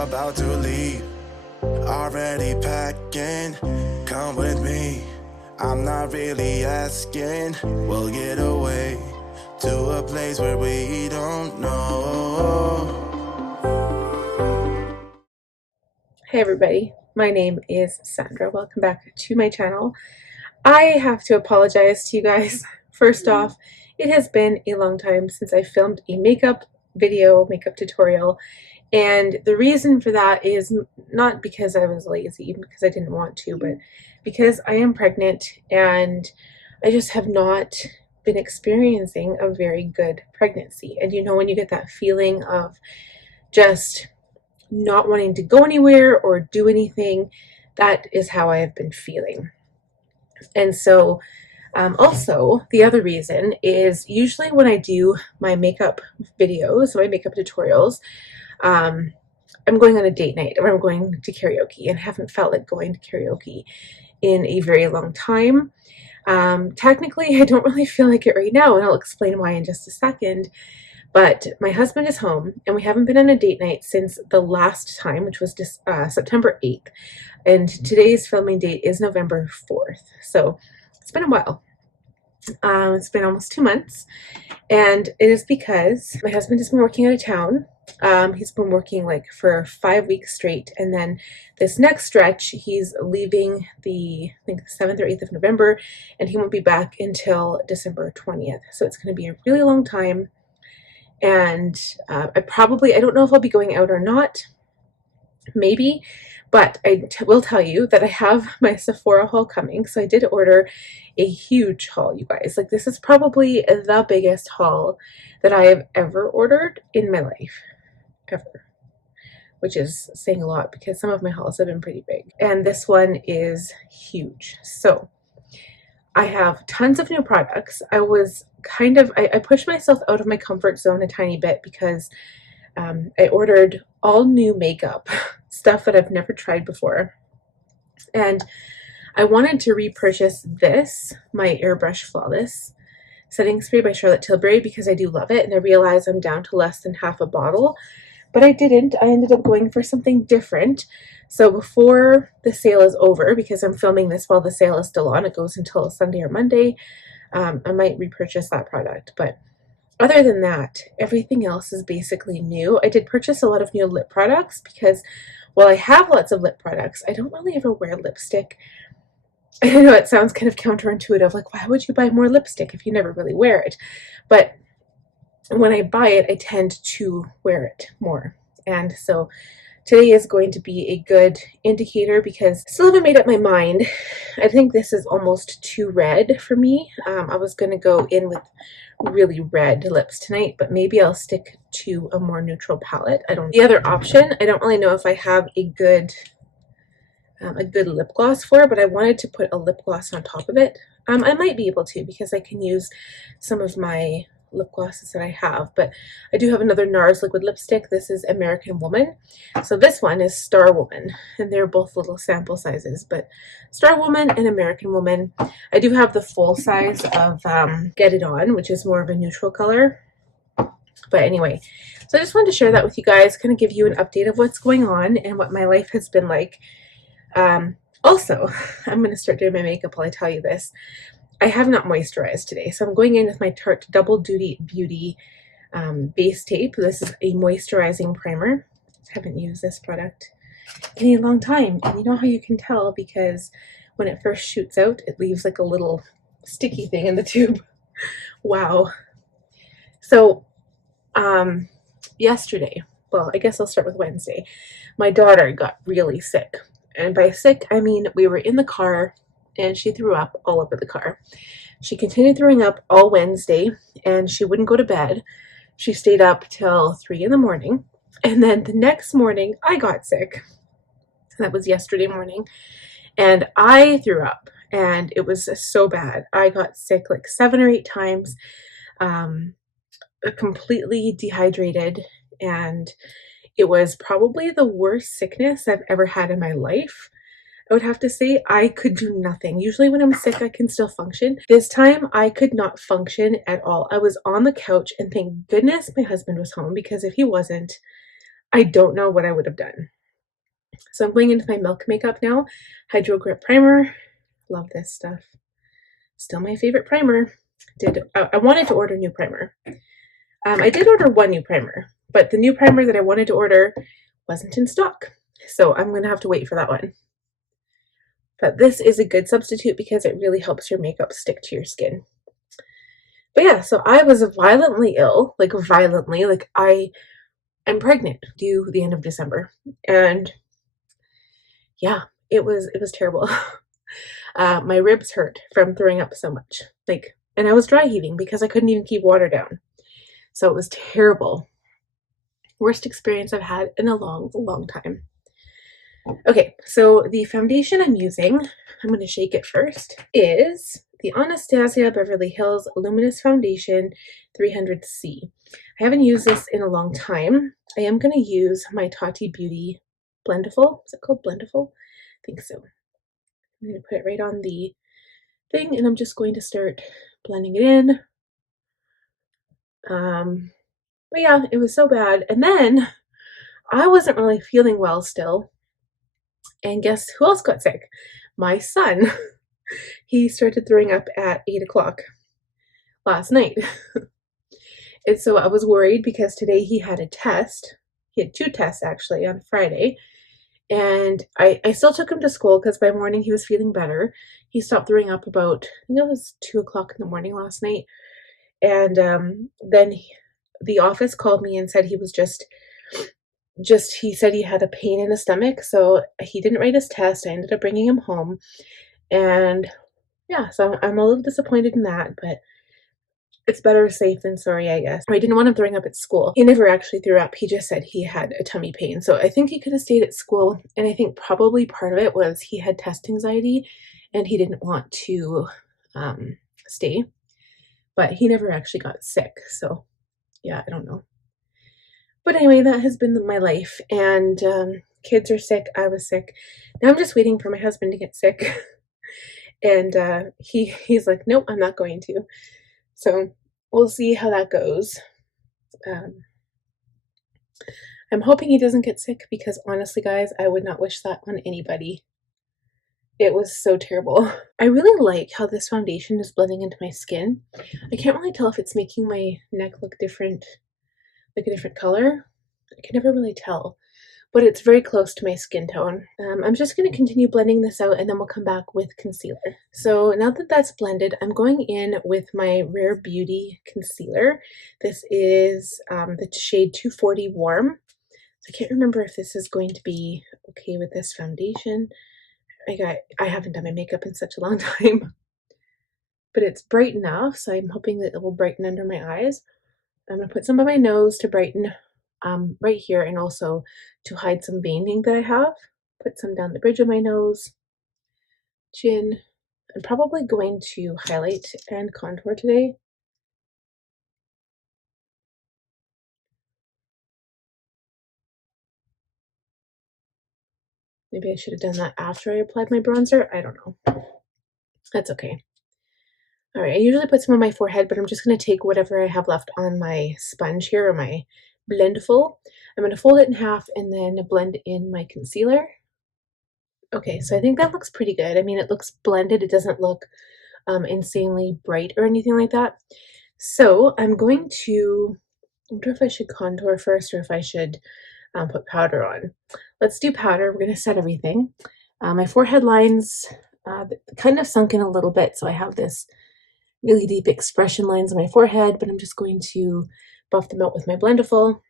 about to leave. Already packing, come with me. I'm not really asking. We'll get away to a place where we don't know. Hey everybody, my name is Sandra. Welcome back to my channel. I have to apologize to you guys. First off, it has been a long time since I filmed a makeup video, makeup tutorial, and the reason for that is not because I was lazy, because I didn't want to, but because I am pregnant and I just have not been experiencing a very good pregnancy. And you know when you get that feeling of just not wanting to go anywhere or do anything, that is how I have been feeling. And so also the other reason is usually when I do my makeup videos, my makeup tutorials, I'm going on a date night or I'm going to karaoke and haven't felt like going to karaoke in a very long time. Technically I don't really feel like it right now, and I'll explain why in just a second. But my husband is home and we haven't been on a date night since the last time, which was just September 8th. And today's filming date is November 4th. So it's been a while. It's been almost 2 months. And it is because my husband has been working out of town. He's been working like for 5 weeks straight. And then this next stretch, he's leaving I think the 7th or 8th of November. And he won't be back until December 20th. So it's going to be a really long time. And I don't know if I'll be going out or not, maybe, but I will tell you that I have my Sephora haul coming. So I did order a huge haul, you guys. Like, this is probably the biggest haul that I have ever ordered in my life, ever, which is saying a lot because some of my hauls have been pretty big. And this one is huge. So I have tons of new products. I pushed myself out of my comfort zone a tiny bit because I ordered all new makeup, stuff that I've never tried before. And I wanted to repurchase my Airbrush Flawless Setting Spray by Charlotte Tilbury, because I do love it, and I realized I'm down to less than half a bottle. But I didn't. I ended up going for something different. So before the sale is over, because I'm filming this while the sale is still on, it goes until Sunday or Monday, I might repurchase that product. But other than that, everything else is basically new. I did purchase a lot of new lip products because while I have lots of lip products, I don't really ever wear lipstick. I know it sounds kind of counterintuitive, like why would you buy more lipstick if you never really wear it? But when I buy it, I tend to wear it more. And so today is going to be a good indicator because I still haven't made up my mind. I think this is almost too red for me. I was going to go in with really red lips tonight, but maybe I'll stick to a more neutral palette. The other option, I don't really know if I have a good lip gloss for, but I wanted to put a lip gloss on top of it. I might be able to because I can use some of my lip glosses that I have, but I do have another NARS liquid lipstick. This is American Woman. So this one is Star Woman, and they're both little sample sizes, but Star Woman and American Woman. I do have the full size of Get It On, which is more of a neutral color. But anyway, so I just wanted to share that with you guys, kind of give you an update of what's going on and what my life has been like. Also, I'm going to start doing my makeup while I tell you this. I have not moisturized today, so I'm going in with my Tarte Double Duty Beauty base tape. This is a moisturizing primer. I haven't used this product in a long time, and you know how you can tell because when it first shoots out, it leaves like a little sticky thing in the tube. Wow. So, yesterday, well, I guess I'll start with Wednesday, my daughter got really sick. And by sick, I mean we were in the car and she threw up all over the car. She continued throwing up all Wednesday and she wouldn't go to bed. She stayed up till 3 in the morning. And then the next morning I got sick. That was yesterday morning. And I threw up and it was so bad. I got sick like 7 or 8 times, completely dehydrated, and it was probably the worst sickness I've ever had in my life. I would have to say I could do nothing. Usually when I'm sick, I can still function. This time I could not function at all. I was on the couch and thank goodness my husband was home, because if he wasn't, I don't know what I would have done. So I'm going into my Milk makeup now. Hydrogrip primer. Love this stuff. Still my favorite primer. I wanted to order new primer. I did order one new primer, but the new primer that I wanted to order wasn't in stock. So I'm going to have to wait for that one. But this is a good substitute because it really helps your makeup stick to your skin. But yeah, so I was violently ill, like violently, like I'm pregnant due the end of December. And yeah, it was terrible. My ribs hurt from throwing up so much. And I was dry heaving because I couldn't even keep water down. So it was terrible. Worst experience I've had in a long, long time. Okay, so the foundation I'm using, I'm going to shake it first, is the Anastasia Beverly Hills Luminous Foundation 300C. I haven't used this in a long time. I am going to use my Tarte Beauty Blendiful. Is it called Blendiful? I think so. I'm going to put it right on the thing, and I'm just going to start blending it in. But yeah, it was so bad. And then I wasn't really feeling well still. And guess who else got sick? My son. He started throwing up at 8 o'clock last night. And so I was worried because today he had a test. He had 2 tests actually on Friday. And I still took him to school because by morning he was feeling better. He stopped throwing up about, I think it was 2 o'clock in the morning last night. And then the office called me and said he was he said he had a pain in his stomach. So he didn't write his test. I ended up bringing him home. And yeah, so I'm a little disappointed in that, but it's better safe than sorry, I guess. I didn't want him throwing up at school. He never actually threw up. He just said he had a tummy pain. So I think he could have stayed at school. And I think probably part of it was he had test anxiety and he didn't want to stay. But he never actually got sick. So yeah, I don't know. But anyway, that has been my life. And kids are sick. I was sick. Now I'm just waiting for my husband to get sick. And he's like, nope, I'm not going to. So we'll see how that goes. I'm hoping he doesn't get sick because honestly, guys, I would not wish that on anybody. It was so terrible. I really like how this foundation is blending into my skin. I can't really tell if it's making my neck look different, like a different color. I can never really tell, but it's very close to my skin tone. I'm just going to continue blending this out and then we'll come back with concealer. So now that that's blended, I'm going in with my Rare Beauty concealer. This is the shade 240 Warm. So I can't remember if this is going to be okay with this foundation. I haven't done my makeup in such a long time, but it's bright enough, so I'm hoping that it will brighten under my eyes. I'm going to put some on my nose to brighten right here and also to hide some veining that I have. Put some down the bridge of my nose, chin. I'm probably going to highlight and contour today. Maybe I should have done that after I applied my bronzer. I don't know. That's okay. All right, I usually put some on my forehead, but I'm just going to take whatever I have left on my sponge here, or my Blendiful. I'm going to fold it in half and then blend in my concealer. Okay, so I think that looks pretty good. I mean, it looks blended. It doesn't look insanely bright or anything like that. So I'm going to, I wonder if I should contour first or if I should put powder on. Let's do powder. We're going to set everything. My forehead lines kind of sunk in a little bit, so I have this really deep expression lines on my forehead, but I'm just going to buff them out with my Blendiful.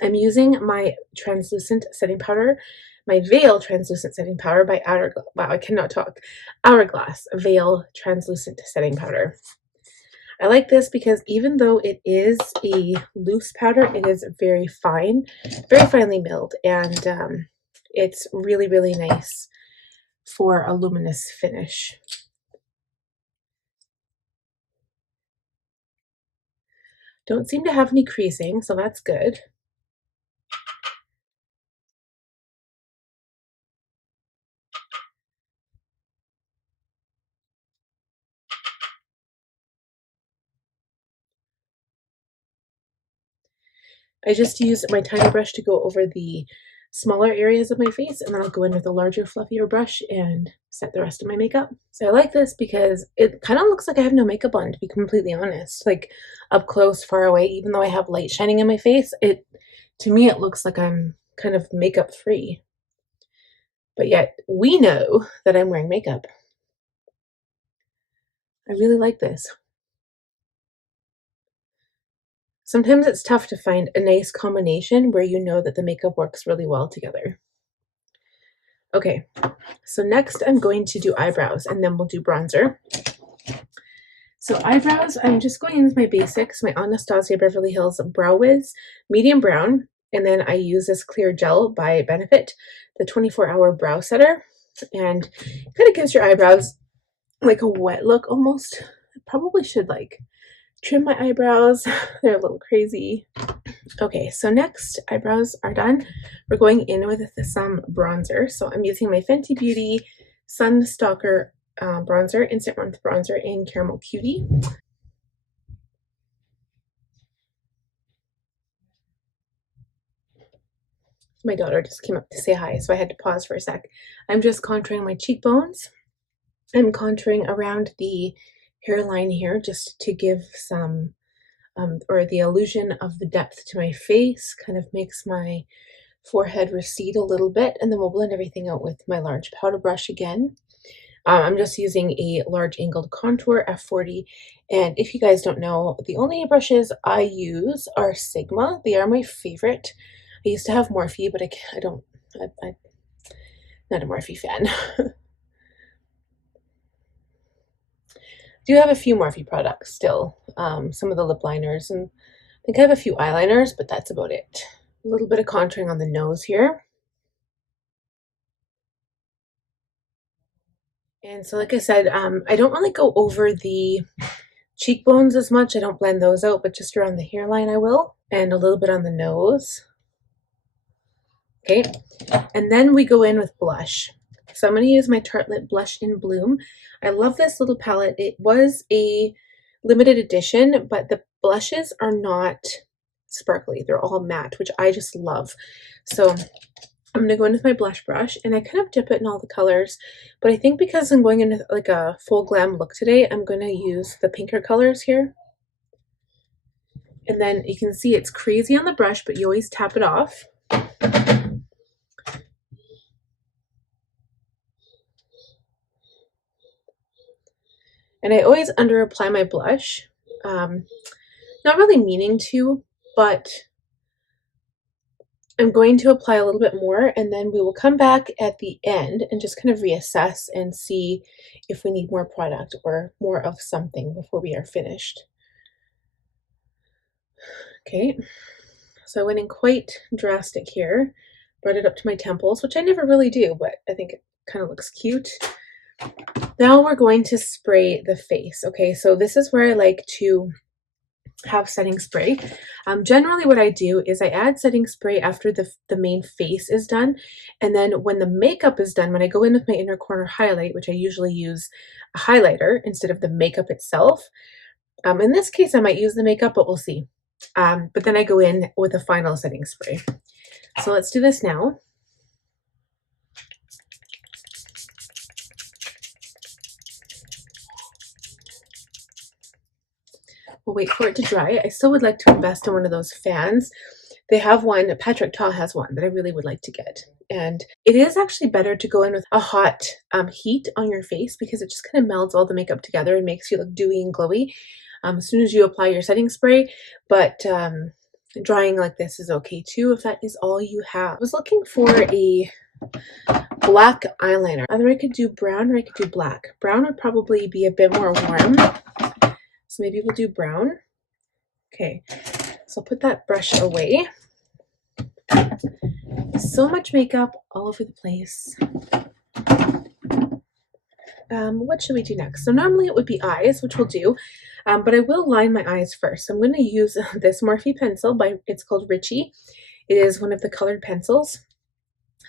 I'm using my translucent setting powder, my Veil translucent setting powder by Hourglass. Wow, I cannot talk. Hourglass Veil translucent setting powder. I like this because even though it is a loose powder, it is very fine, very finely milled, and it's really, really nice for a luminous finish. Don't seem to have any creasing, so that's good. I just use my tiny brush to go over the smaller areas of my face, and then I'll go in with a larger, fluffier brush and set the rest of my makeup. So I like this because it kind of looks like I have no makeup on, to be completely honest. Like up close, far away, even though I have light shining in my face, to me it looks like I'm kind of makeup free. But yet we know that I'm wearing makeup. I really like this. Sometimes it's tough to find a nice combination where you know that the makeup works really well together. Okay, so next I'm going to do eyebrows, and then we'll do bronzer. So eyebrows, I'm just going in with my basics, my Anastasia Beverly Hills Brow Wiz medium brown, and then I use this clear gel by Benefit, the 24-hour brow setter, and it kind of gives your eyebrows like a wet look almost. I probably should like trim my eyebrows. They're a little crazy. Okay, so next eyebrows are done. We're going in with some bronzer. So I'm using my Fenty Beauty Sun Stalk'r bronzer, Instant Warmth bronzer in Caramel Cutie. My daughter just came up to say hi, so I had to pause for a sec. I'm just contouring my cheekbones. I'm contouring around the hairline here just to give some or the illusion of the depth to my face, kind of makes my forehead recede a little bit, and then we'll blend everything out with my large powder brush again. I'm just using a large angled contour F40, and if you guys don't know, the only brushes I use are Sigma. They are my favorite. I used to have Morphe, but I'm not a Morphe fan. Do have a few Morphe products still, some of the lip liners, and I think I have a few eyeliners, but that's about it. A little bit of contouring on the nose here. And so like I said, I don't really go over the cheekbones as much. I don't blend those out, but just around the hairline I will, and a little bit on the nose. Okay, and then we go in with blush. So I'm going to use my Tartelette Blush in Bloom. I love this little palette. It was a limited edition, but the blushes are not sparkly. They're all matte, which I just love. So I'm going to go in with my blush brush, and I kind of dip it in all the colors. But I think because I'm going into like a full glam look today, I'm going to use the pinker colors here. And then you can see it's crazy on the brush, but you always tap it off. And I always under apply my blush, not really meaning to, but I'm going to apply a little bit more, and then we will come back at the end and just kind of reassess and see if we need more product or more of something before we are finished. Okay, so I went in quite drastic here, brought it up to my temples, which I never really do, but I think it kind of looks cute. Now we're going to spray the face. Okay, so this is where I like to have setting spray. Generally what I do is I add setting spray after the main face is done, and then when the makeup is done, when I go in with my inner corner highlight, which I usually use a highlighter instead of the makeup itself. In this case I might use the makeup, but we'll see. But then I go in with a final setting spray. So let's do this now. We'll wait for it to dry. I still would like to invest in one of those fans. They have one, Patrick Ta has one that I really would like to get. And it is actually better to go in with a hot heat on your face because it just kind of melds all the makeup together and makes you look dewy and glowy as soon as you apply your setting spray. But drying like this is okay too if that is all you have. I was looking for a black eyeliner. Either I could do brown or I could do black. Brown would probably be a bit more warm. So maybe we'll do brown. Okay, so I'll put that brush away. So much makeup all over the place. What should we do next? So normally it would be eyes, which we'll do, but I will line my eyes first. So I'm going to use this Morphe pencil it's called Richie. It is one of the colored pencils.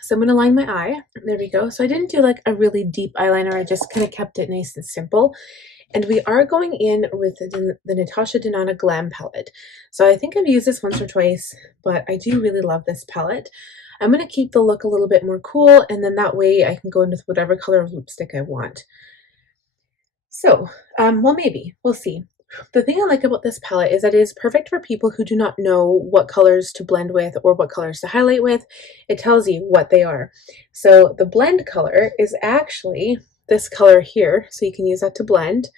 So I'm going to line my eye. There we go. So I didn't do like a really deep eyeliner. I just kind of kept it nice and simple. And we are going in with the Natasha Denona Glam Palette. So I think I've used this once or twice, but I do really love this palette. I'm going to keep the look a little bit more cool, and then that way I can go in with whatever color of lipstick I want. So, well, maybe. We'll see. The thing I like about this palette is that it is perfect for people who do not know what colors to blend with or what colors to highlight with. It tells you what they are. So the blend color is actually this color here, so you can use that to blend.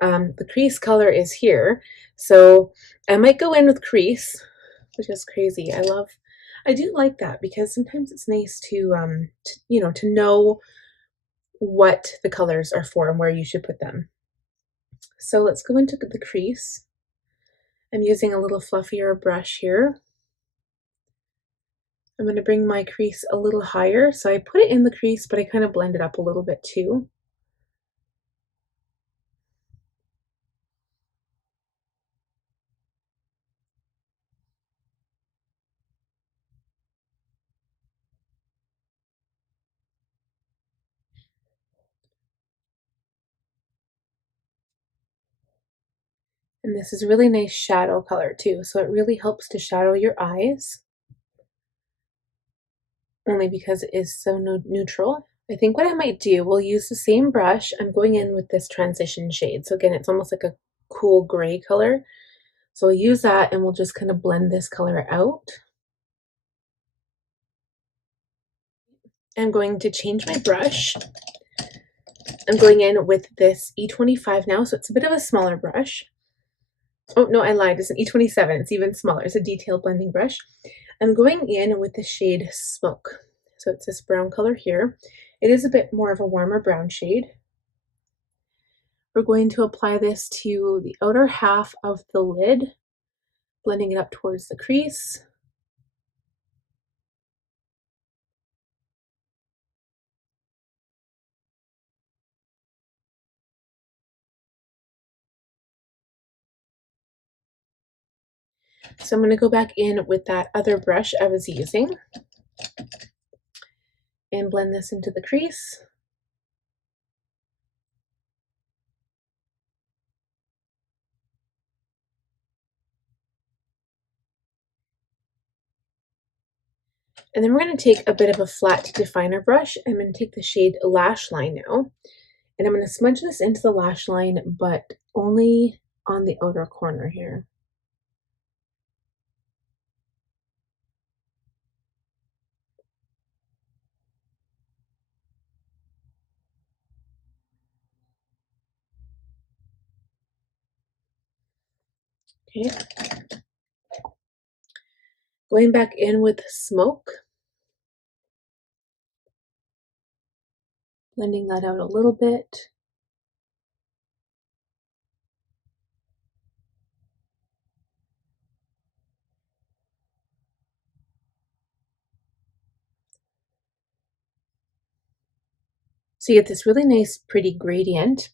The crease color is here, so I might go in with crease, which is crazy. I do like that because sometimes it's nice to you know, to know what the colors are for and where you should put them. So let's go into the crease. I'm using a little fluffier brush here. I'm going to bring my crease a little higher. So I put it in the crease, but I kind of blend it up a little bit too. And this is a really nice shadow color too, so it really helps to shadow your eyes. Only because it is so neutral. I think what I might do, we'll use the same brush. I'm going in with this transition shade. So again, it's almost like a cool gray color. So we'll use that and we'll just kind of blend this color out. I'm going to change my brush. I'm going in with this E25 now, so it's a bit of a smaller brush. Oh, no, I lied. It's an E27. It's even smaller. It's a detailed blending brush. I'm going in with the shade Smoke. So it's this brown color here. It is a bit more of a warmer brown shade. We're going to apply this to the outer half of the lid, blending it up towards the crease. So I'm going to go back in with that other brush I was using and blend this into the crease. And then we're going to take a bit of a flat definer brush. I'm going to take the shade Lash Line now, and I'm going to smudge this into the lash line, but only on the outer corner here. Okay. Going back in with Smoke. Blending that out a little bit. So you get this really nice, pretty gradient.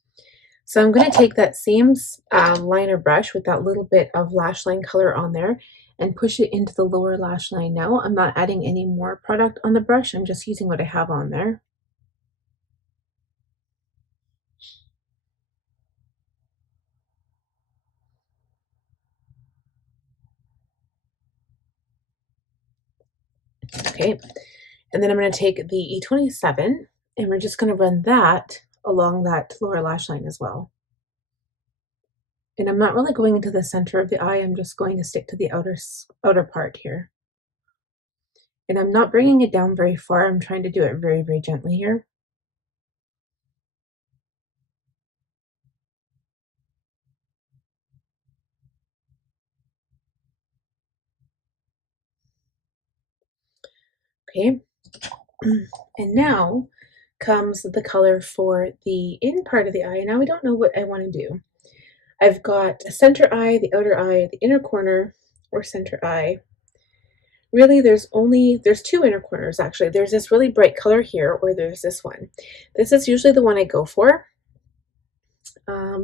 So I'm going to take that same liner brush with that little bit of lash line color on there and push it into the lower lash line now. I'm not adding any more product on the brush. I'm just using what I have on there. Okay, and then I'm going to take the E27 and we're just going to run that along that lower lash line as well. And I'm not really going into the center of the eye. I'm just going to stick to the outer part here. And I'm not bringing it down very far. I'm trying to do it very, very gently here. Okay, and now comes the color for the in part of the eye. Now I don't know what I want to do. I've got a center eye, the outer eye, the inner corner, or center eye. Really, there's two inner corners actually. There's this really bright color here, or there's this one. This is usually the one I go for. I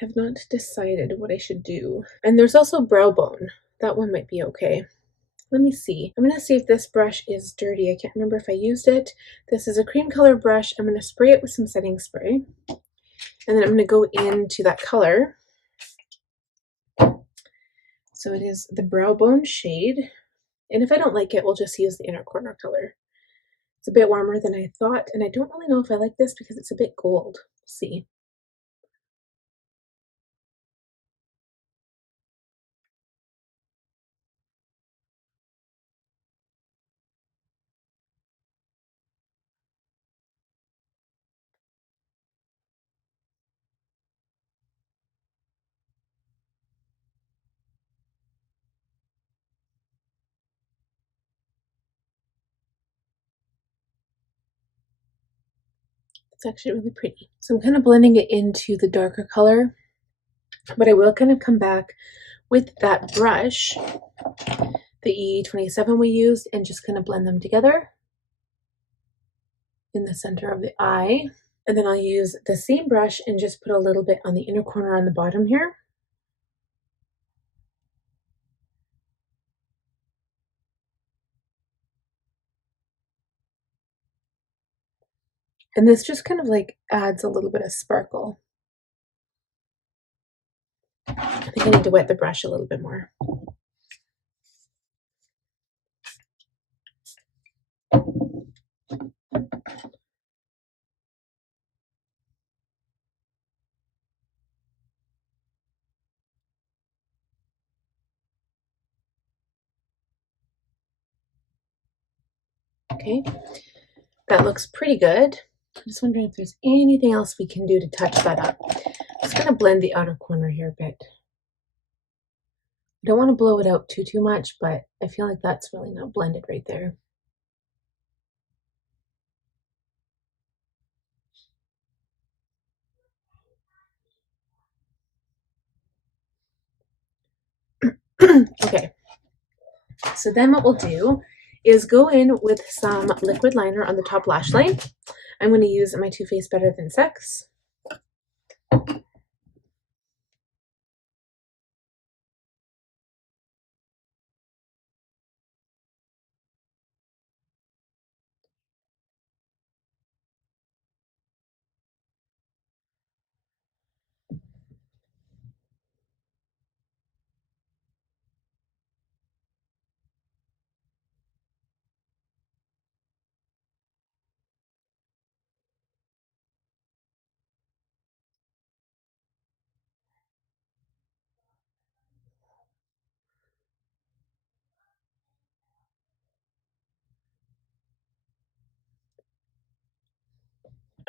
have not decided what I should do. And there's also brow bone. That one might be okay. Let me see. I'm going to see if this brush is dirty. I can't remember if I used it. This is a cream color brush. I'm going to spray it with some setting spray. And then I'm going to go into that color. So it is the Brow Bone shade. And if I don't like it, we'll just use the inner corner color. It's a bit warmer than I thought, and I don't really know if I like this because it's a bit gold. We'll see. It's actually really pretty. So I'm kind of blending it into the darker color, but I will kind of come back with that brush, the E27 we used, and just kind of blend them together in the center of the eye. And then I'll use the same brush and just put a little bit on the inner corner on the bottom here. And this just kind of like adds a little bit of sparkle. I think I need to wet the brush a little bit more. Okay, that looks pretty good. I'm just wondering if there's anything else we can do to touch that up. I'm just gonna blend the outer corner here a bit. I don't want to blow it out too much, but I feel like that's really not blended right there. Okay, so then what we'll do is go in with some liquid liner on the top lash line. I'm going to use my Too Faced Better Than Sex.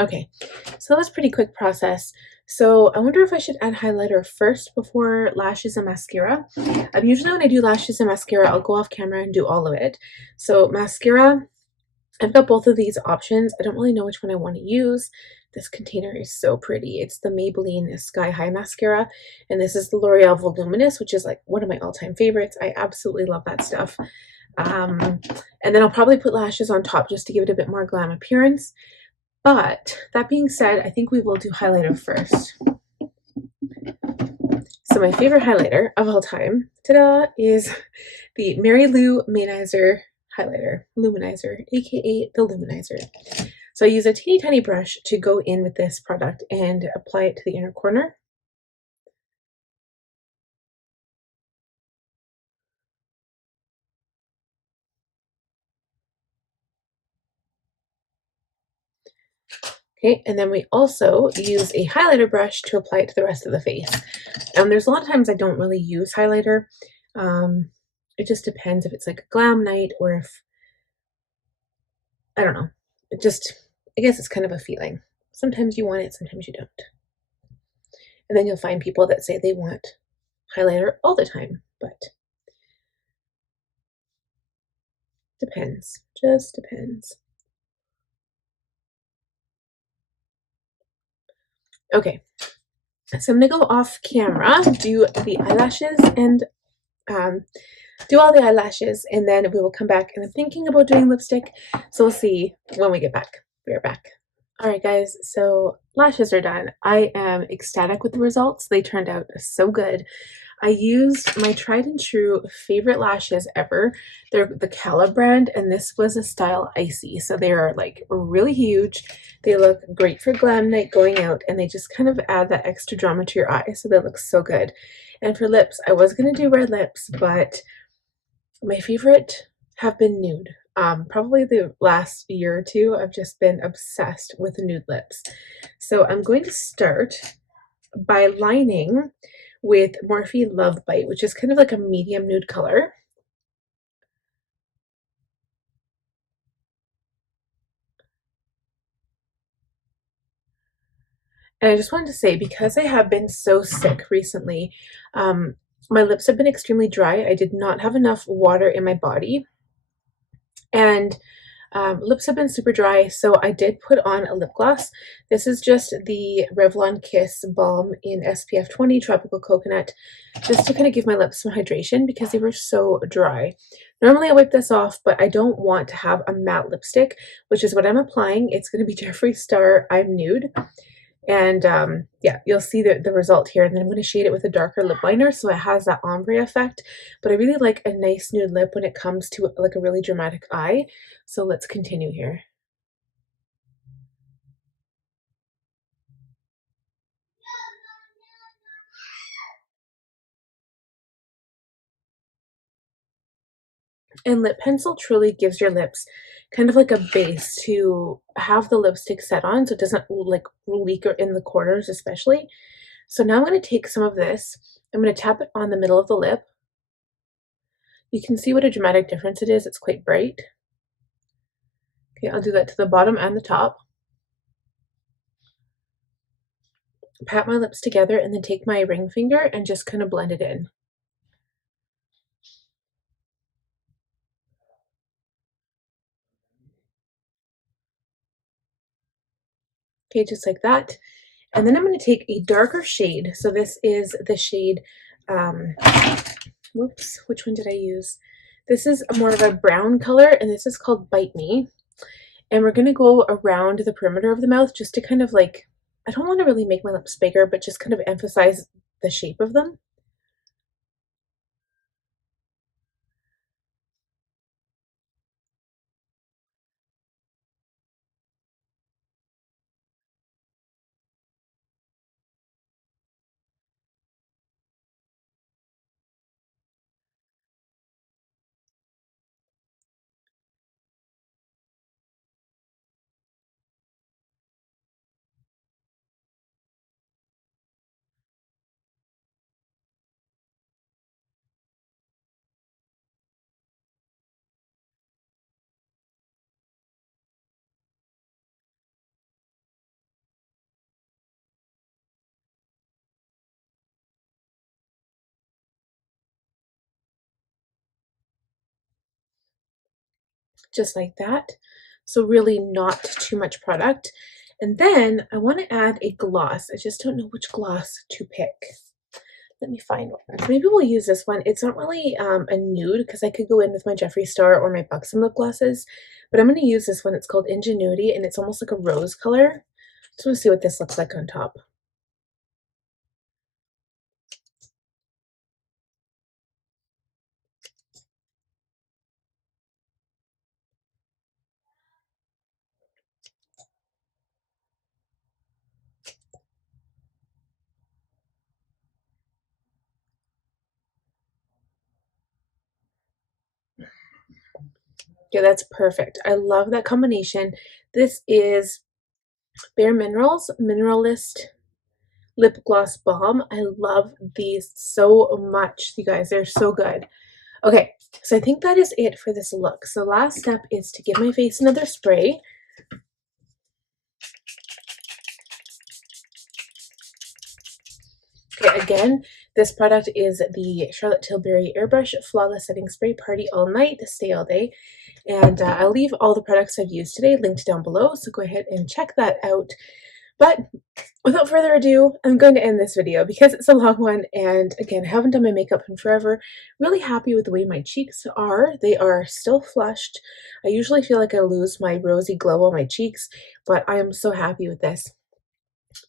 Okay, so that was a pretty quick process. So I wonder if I should add highlighter first before lashes and mascara. Usually when I do lashes and mascara, I'll go off camera and do all of it. So mascara, I've got both of these options. I don't really know which one I want to use. This container is so pretty. It's the Maybelline Sky High Mascara, and this is the L'Oreal Voluminous, which is like one of my all-time favorites. I absolutely love that stuff. And then I'll probably put lashes on top just to give it a bit more glam appearance. But that being said, I think we will do highlighter first. So my favorite highlighter of all time, ta-da, is the Mary Lou Manizer highlighter, Luminizer, aka the Luminizer. So I use a teeny tiny brush to go in with this product and apply it to the inner corner. Okay, and then we also use a highlighter brush to apply it to the rest of the face. There's a lot of times I don't really use highlighter. It just depends if it's like a glam night or if, I don't know. I guess it's kind of a feeling. Sometimes you want it, sometimes you don't. And then you'll find people that say they want highlighter all the time, but depends, just depends. Okay, so I'm gonna go off camera, do the eyelashes and do all the eyelashes, and then we will come back. And I'm thinking about doing lipstick, so we'll see when we get back. We are back. All right, guys, so lashes are done. I am ecstatic with the results. They turned out so good. I used my tried and true favorite lashes ever. They're the Cala brand, and this was a style Icy. So they are like really huge. They look great for glam night going out, and they just kind of add that extra drama to your eye. So they look so good. And for lips, I was going to do red lips, but my favorite have been nude. Probably the last year or two, I've just been obsessed with nude lips. So I'm going to start by lining with Morphe Love Bite, which is kind of like a medium nude color. And I just wanted to say, because I have been so sick recently, my lips have been extremely dry. I did not have enough water in my body, and lips have been super dry, so I did put on a lip gloss. This is just the Revlon Kiss Balm in SPF 20 Tropical Coconut, just to kind of give my lips some hydration because they were so dry. Normally I wipe this off, but I don't want to have a matte lipstick, which is what I'm applying. It's going to be Jeffree Star I'm Nude. And yeah, you'll see the result here. And then I'm going to shade it with a darker lip liner so it has that ombre effect. But I really like a nice nude lip when it comes to like a really dramatic eye. So let's continue here. And lip pencil truly gives your lips kind of like a base to have the lipstick set on, so it doesn't like leak in the corners especially. So now I'm going to take some of this, I'm going to tap it on the middle of the lip. You can see what a dramatic difference it is. It's quite bright. Okay, I'll do that to the bottom and the top. Pat my lips together and then take my ring finger and just kind of blend it in. Okay, just like that. And then I'm going to take a darker shade. So this is the shade, whoops, which one did I use? This is more of a brown color, and this is called Bite Me. And we're going to go around the perimeter of the mouth just to kind of like, I don't want to really make my lips bigger, but just kind of emphasize the shape of them. Just like that. So really not too much product. And then I want to add a gloss. I just don't know which gloss to pick. Let me find one. Maybe we'll use this one. It's not really a nude because I could go in with my Jeffree Star or my Buxom lip glosses, but I'm going to use this one. It's called Ingenuity, and it's almost like a rose color. Just want to see what this looks like on top. Yeah, that's perfect. I love that combination. This is Bare Minerals Mineralist Lip Gloss Balm. I love these so much, you guys. They're so good. Okay, so I think that is it for this look. So last step is to give my face another spray. Okay, again, this product is the Charlotte Tilbury Airbrush Flawless Setting Spray Party All Night, Stay All Day. And I'll leave all the products I've used today linked down below, so go ahead and check that out. But without further ado, I'm going to end this video because it's a long one, and again, I haven't done my makeup in forever. Really happy with the way my cheeks are. They are still flushed. I usually feel like I lose my rosy glow on my cheeks, but I am so happy with this.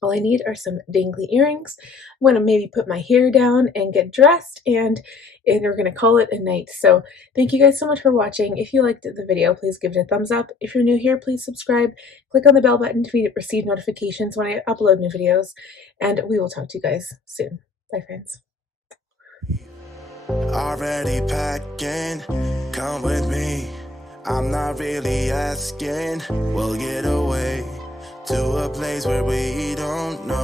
All I need are some dangly earrings. I'm going to maybe put my hair down and get dressed, and we're going to call it a night. So thank you guys so much for watching. If you liked the video, please give it a thumbs up. If you're new here, please subscribe. Click on the bell button to receive notifications when I upload new videos, and we will talk to you guys soon. Bye, friends. Already packing, come with me. I'm not really asking. We'll get away to a place where we don't know.